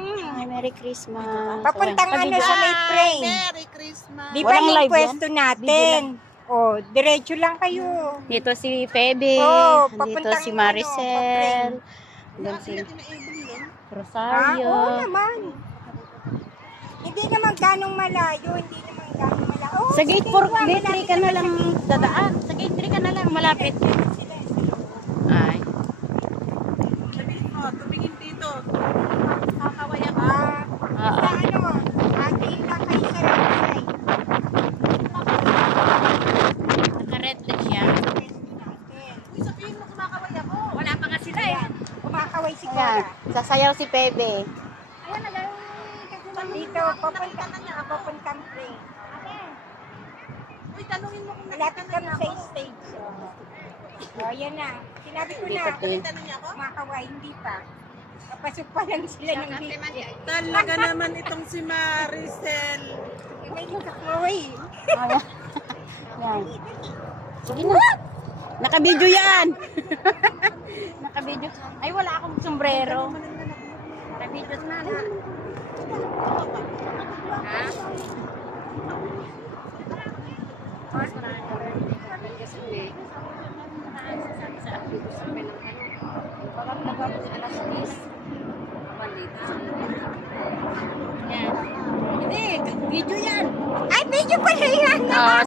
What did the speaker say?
Ay, Merry Christmas. Papuntang Ayan, ano sa may frame. Merry Christmas. Di ba Walang yung live pwesto yan? natin? O, diretso lang kayo. Dito si Febe. Oh, Dito papuntang si ano, Maricel. Doon si Ha? Rosario. Oo naman. Hindi naman ganong malayo. Hindi naman ganong malayo. Oh, Sa gate 4, diba, gate 3 malapit ka na naman lang sa gate 4. dadaan. Sa gate 3 ka na lang, malapit. Sila sa loob. Ay. Sabihin mo, tumingin dito. Kakaway ako. Sa ano, atin lang kayo sa roadside. Naka-red na siya. Pwesto natin. Uy, sabihin mo kumakaway ako. Wala pa nga sila eh. Ayan, kumakaway si Ayan, Cora. sasayaw si Febe. Ayan, nagawin dito, papuntang frame. Uy, tanungin mo kung Malapit kami sa stage. O, ayan na. Sinabi ko na, nakita na niya ako. kumakaway, hindi pa. Papasok pa lang sila ng gate. Talaga naman itong si Maricel. May kakaway. Ayan. Ayan. Sige na. Naka-video yan. Naka-video. Ay, wala akong sombrero. Naka-video na. Ha? Hindi, video yan. Ay, medyo pala yan. Ah,